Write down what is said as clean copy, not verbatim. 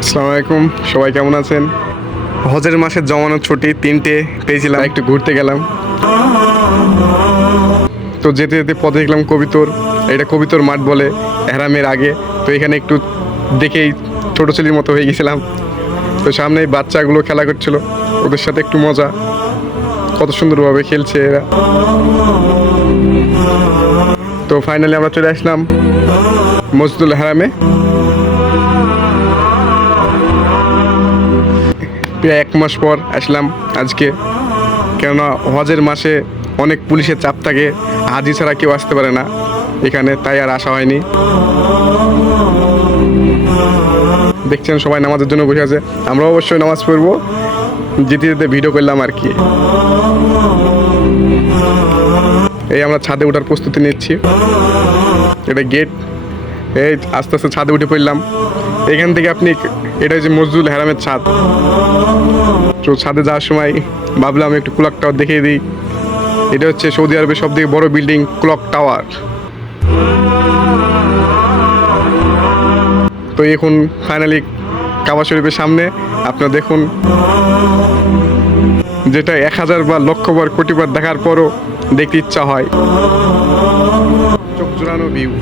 আসসালামু আলাইকুম, সবাই কেমন আছেন? হজের মাসের জমানো ছুটি 3টে পেয়েছিলাম, একটু ঘুরতে গেলাম। তো যেতে যেতে পথে দেখলাম কবিতর, এটা কবিতর মাঠ বলে এহরামের আগে। তো এখানে একটু দেখেই ছোটো ছেলের মতো হয়ে গেছিলাম। তো সামনে এই বাচ্চাগুলো খেলা করছিল, ওদের সাথে একটু মজা, কত সুন্দরভাবে খেলছে এরা। তো ফাইনালি আমরা চলে আসলাম মসজিদুল হারামে। প্রায় 1 মাস পর আসলাম আজকে, কেননা হজের মাসে অনেক পুলিশের চাপ থাকে, হাজি ছাড়া কেউ আসতে পারে না এখানে, তাই আর আসা হয়নি। দেখছেন সবাই নামাজের জন্য বসে আছে, আমরা অবশ্যই নামাজ পড়বো, যেতে যেতে ভিডিও করলাম আর কি। এই আমরা ছাদে ওঠার প্রস্তুতি নিচ্ছি, এটা গেট। এই আস্তে আস্তে ছাদে উঠে পড়লাম। এখান থেকে আপনি, এটা হচ্ছে মসজিদুল হারামের ছাদ। তো ছাদে যাওয়ার সময় ভাবলাম একটু ক্লক টাওয়ার দেখিয়ে দিই। এটা হচ্ছে সৌদি আরবের সবথেকে বড় বিল্ডিং, ক্লক টাওয়ার। তো এখন ফাইনালি কাবা শরীফের সামনে, আপনারা দেখুন, যেটা 1000 বার, লক্ষবার, কোটিবার দেখার পরও দেখতে ইচ্ছা হয়। চোখ জোড়ানো ভিউ।